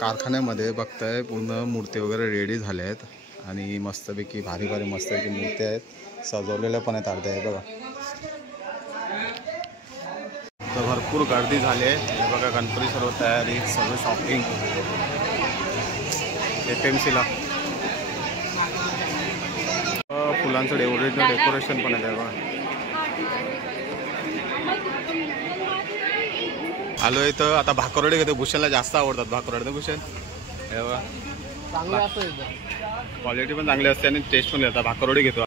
कारखान्यामध्ये बघताय पूर्ण मूर्ती वगैरे रेडी झाल्या आहेत आणि मस्तपैकी भारी भारी मस्तपैकी मूर्ती आहेत, सजवलेल्या पण आहेत अर्ध्या. आहे बघा, तर भरपूर गर्दी झाली आहे. हे बघा गणपती सर्व तयारी, सर्व शॉपिंग FMCला. फुलांचं डेकोरेशन पण आहे बघा. आलो आहे तर आता भाकरवडे घेतो. भूषणला जास्त आवडतात भाकरवडे. भूषण हे बघा क्वालिटी पण चांगली असते आणि टेस्ट पण येतात. भाकरवडे घेतो.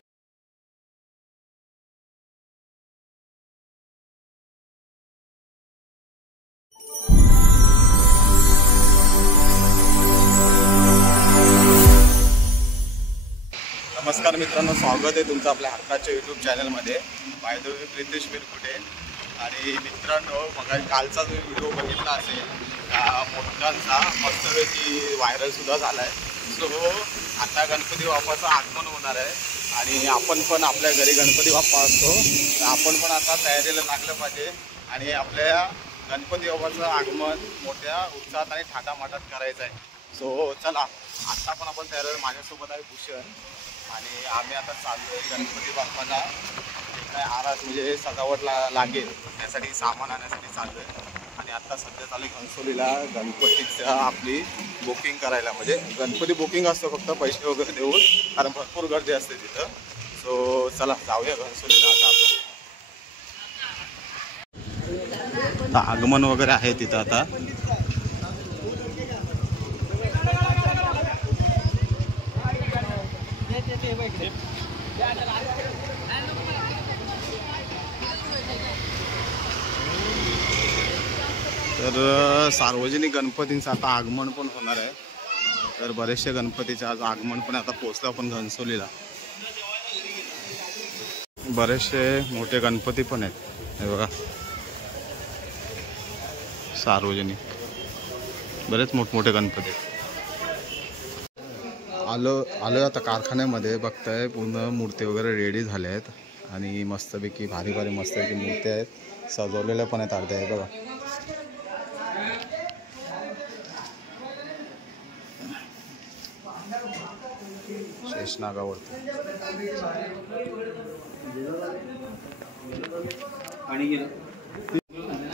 नमस्कार मित्रांनो, स्वागत आहे तुमचं आपल्या हक्काच्या यूट्यूब चॅनलमध्ये. By the way Pritesh Mirkute. आणि मित्रांनो, मग कालचा जो व्हिडिओ बघितला असेल मोदकांचा, मस्तपैकी व्हायरलसुद्धा झाला आहे. सो आता गणपती बाप्पाचं आगमन होणार आहे आणि आपण पण आपल्या घरी गणपती बाप्पा असतो, तर आपण पण आता तयारीला लागलं पाहिजे आणि आपल्या गणपती बाप्पाचं आगमन मोठ्या उत्साहात आणि थाटामाटात करायचं आहे. सो चला, आत्ता पण आपण तयार. माझ्यासोबत आहे भूषण आणि आम्ही आता चाललो आहे गणपती बाप्पाला काय आरास म्हणजे सजावट लागेल त्यासाठी सामान आणण्यासाठी चाललो आहे. आणि आत्ता सध्या चालू आहे घनसोलीला गणपतीचं आपली बुकिंग करायला. म्हणजे गणपती बुकिंग असतं फक्त पैसे वगैरे देऊन, कारण भरपूर गर्दी असते तिथं. सो चला जाऊया घनसोलीला आता आगमन वगैरे आहे तिथं आता. तर सार्वजनिक गणपतींचं आता आगमन पण होणार आहे. तर बरेचसे गणपतीचे आज आगमन पण आता पोहोचलं आपण घनसोलीला. बरेचसे मोठे गणपती पण आहेत. हे बघा सार्वजनिक बरेच मोठमोठे गणपती आहेत. आलो आता कारखान्यामध्ये. बघताय पूर्ण मूर्ती वगैरे रेडी झाल्या आहेत आणि मस्तपैकी भारी भारी मस्तपैकी मूर्त्या आहेत, सजवलेल्या पण आहेत अर्ध्या. आहे बघा, शेषनागावरती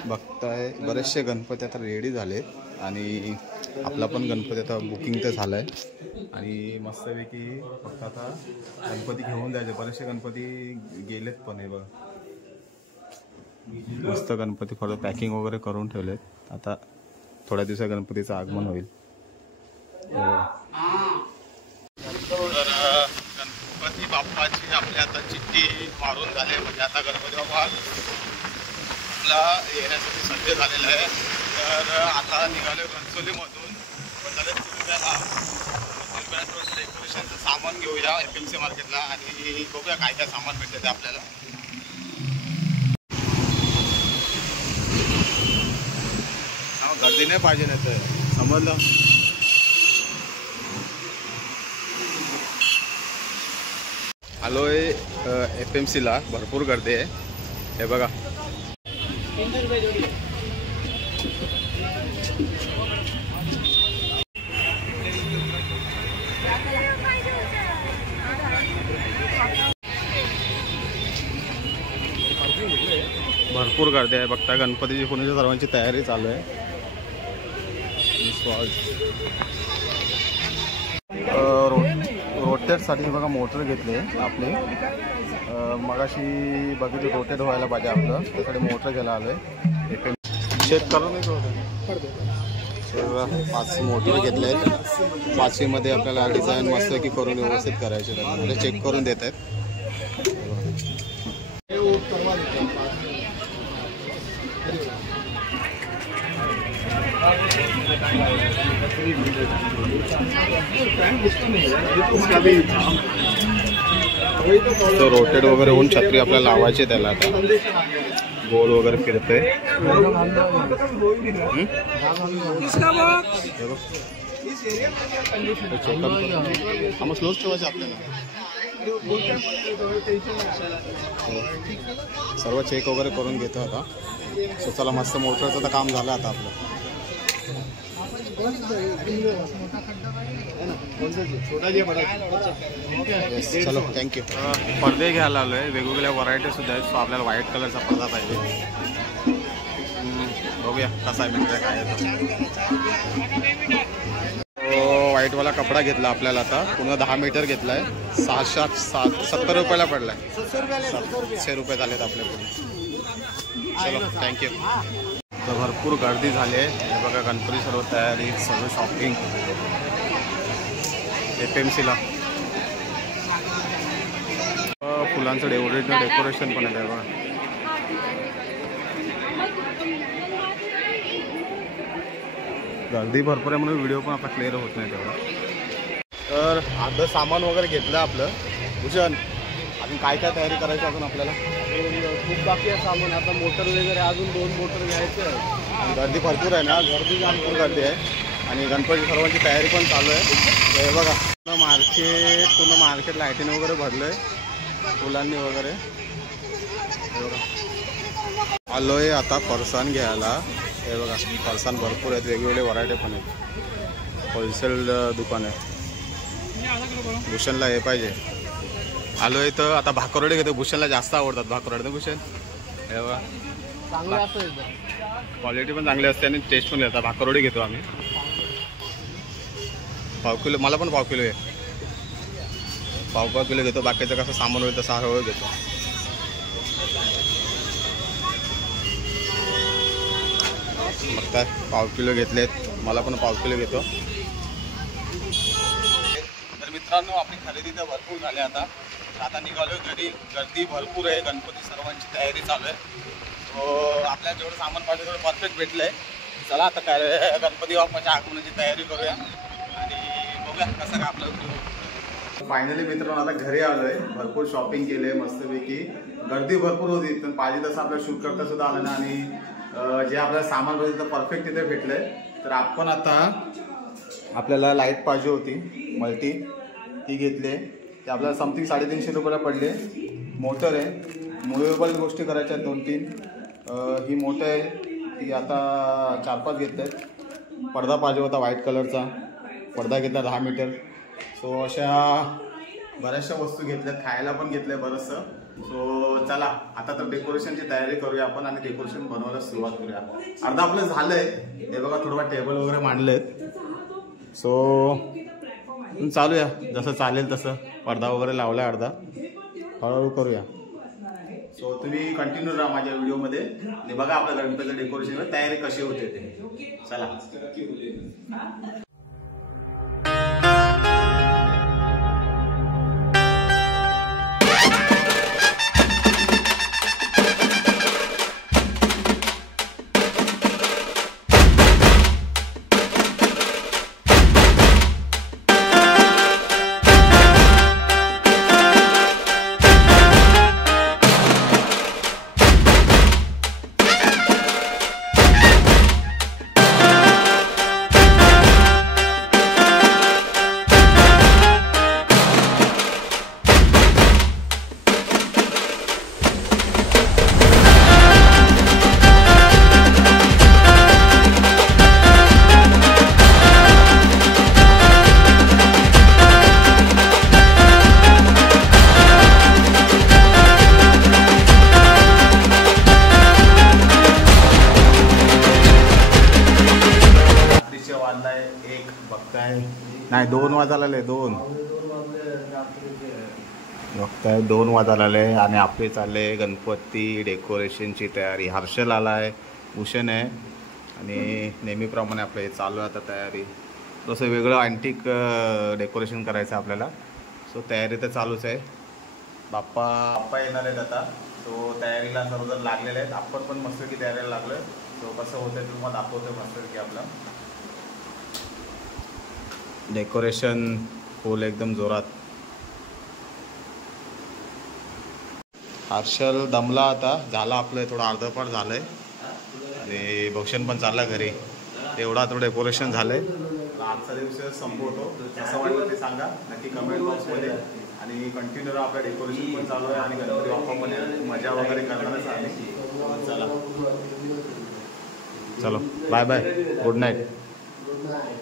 बघताय बरेचसे गणपती आता रेडी झालेत आणि आपला पण गणपती आता बुकिंग तर झालं आहे आणि मस्तपैकी फक्त आता गणपती घेऊन जायचे. बरेचसे गणपती गेलेत पण. हे बघा मस्त गणपती फक्त पॅकिंग वगैरे करून ठेवलेत. आता थोड्या दिवसात गणपतीचं आगमन होईल. तर गणपती बाप्पाची आपल्या आता चिठ्ठी मारून झाली. म्हणजे आता गणपती बाप्पा आपला येण्यासाठी सज्ज झालेला आहे. तर आता निघालो घनसोलीमधून. डेकोरेशनचं सामान घेऊया FMC मार्केटला आणि बघूया काय काय सामान भेटते ते आपल्याला. गर्दी नाही पाहिजे, नाही तर समजलं. आलोय FMCला. भरपूर गर्दी आहे. हे बघा भरपूर गर्दी आहे. बघता गणपतीची पुण्याच्या सर्वांची तयारी चालू आहे. रोटेटसाठी बघा मोटर घेतले आपले. मगाशी बघितलं रोटेट व्हायला पाहिजे आपलं, त्यासाठी मोटर घ्यायला आलो आहे. चेक करून 5 मोटर घेतले आहेत. 5मध्ये आपल्याला डिझाईन मस्त की करून व्यवस्थित करायचे. म्हणजे चेक करून देत आहेत. तो रोटेट वगैरे होऊन छत्री आपल्याला लावायची त्याला. आता गोल वगैरे फिरते. मग स्लोच ठेवायचं आपल्याला. सर्व चेक वगैरे करून घेतो आता. सो चला, मस्त मोटरचं तर काम झालं आता आपलं. चलो थँक्यू. पडदे घ्यायला आलो आहे. वेगवेगळ्या व्हरायटी सुद्धा आहेत. सो आपल्याला व्हाईट कलरचा पडदा पाहिजे. बघूया कसा आहे मीटर काय आहे. व्हाईटवाला कपडा घेतला आपल्याला आता पूर्ण 10 मीटर घेतला आहे. 670 रुपयाला पडला आहे. 700 रुपये झालेत आपल्याकडे. चलो थँक्यू. तर भरपूर गर्दी झाली आहे. हे बघा गणपती सर्व तयारी सर्व शॉपिंग FMCला फुलांचं ओरिजिनल डेकोरेशन पण आहे बघा. गर्दी भरपूर आहे म्हणून व्हिडिओ पण आपला क्लिअर होत नाही तेवढा. तर अर्धं सामान वगैरे घेतलं आपलं. भूषण अजून काय काय तयारी करायची अजून आपल्याला? खूप बाकी आहे सामान. आता मोटर वगैरे अजून 2 मोटर घ्यायचे आहे. गर्दी भरपूर आहे ना. गर्दी भरपूर गर्दी आहे आणि गणपती सर्वांची तयारी पण चालू आहे. हे बघा पूर्ण मार्केट लाईटिंग वगैरे भरलं आहे फुलांनी वगैरे. हे बघा आलो आहे आता फरसाण घ्यायला. हे बघा फरसाण भरपूर आहेत. वेगवेगळे व्हरायटी पण आहेत. होलसेल दुकान आहे. भूषणला हे पाहिजे. आलो आहे तर आता भाकरवडे घेतो. भूषणला जास्त आवडतात भाकरवडे. भूषण हे बघा चांगलं असतं. क्वालिटी पण चांगली असते आणि टेस्ट पण घेतात. भाकरवडे घेतो आम्ही. पाव किलो मला पण पाव किलो आहे. पाव किलो घेतो. बाकीचं कसं सामान होईल तसं हळूहळू घेतो. बघताय पाव किलो घेतलेत. मला पण पाव किलो घेतो. तर मित्रांनो आपली खरेदी तर भरपूर झाली. आता निघालो घरी. गर्दी भरपूर आहे. गणपती सर्वांची तयारी चालू आहे. आपल्याला जेवढं सामान पाहिजे तेवढं परफेक्ट भेटलं आहे. चला आता काय गणपती बाप्पाच्या आगमनाची तयारी करूया आणि बघूया कसं काय आपलं. फायनली मित्रांनो आता घरी आलो आहे. भरपूर शॉपिंग केली आहे मस्तपैकी. गर्दी भरपूर होती पण पाहिजे तसं आपल्याला शूट करता सुद्धा आलं ना आणि जे आपल्याला सामान पाहिजे तर परफेक्ट तिथे भेटलंय. तर आपण आता आपल्याला लाईट पाहिजे होती मल्टी ती घेतली. ते आपल्याला समथिंग 350 रुपयाला पडले. मोटर आहे. मुव्हेबल गोष्टी करायच्या 2-3. ही मोटर आहे ती आता 4-5 घेतले आहेत. पडदा पाहिजे होता व्हाईट कलरचा. पडदा घेतला 10 मीटर. सो अशा बऱ्याचशा वस्तू घेतल्यात. खायला पण घेतलं बरंचसं. सो चला आता तर डेकोरेशनची तयारी करूया आपण आणि डेकोरेशन बनवायला सुरुवात करूया. अर्धा आपलं झालंय. हे बघा थोडं टेबल वगैरे मांडलेत. सो चालूया जसं चालेल तसं. पडदा वगैरे लावलाय अर्धा. हळूहळू करूया. सो तुम्ही कंटिन्यू राहा माझ्या व्हिडिओमध्ये आणि बघा आपल्या गणपतीचं डेकोरेशन तयारी कशी होते ते. चला नाही 2 वाजायला आले. 2 बघताय 2 वाजायला आले आणि आपले चालले गणपती डेकोरेशनची तयारी. हर्षल आलाय. भूषण आहे आणि नेहमीप्रमाणे आपलं हे चालू आहे आता तयारी. तसं वेगळं अँटिक डेकोरेशन करायचं आपल्याला. सो तयारी तर चालूच आहे. बाप्पा येणार आहेत आता. सो तयारीला सर्वजण लागलेले आहेत. आपण पण मस्तपैकी तयारीला लागलो. सो कसं होतं तुम्हाला दाखवतो मस्तपैकी आपलं डेकोरेशन फुल एकदम जोरात. हर्षल दमला आता. झालं आपलं थोडं अर्धपाट झालंय आणि भूषण पण चालला घरी. एवढा थोडं डेकोरेशन झालंय. आजचा दिवस संपवतो. कसं वाटलं ते सांगा नक्की कमेंट बॉक्समध्ये. आणि कंटिन्यू आपलं डेकोरेशन पण चालू आहे आणि गणपती बाप्पा पण मजा वगैरे करणारच आहे. चला चलो बाय बाय. Good night. नाही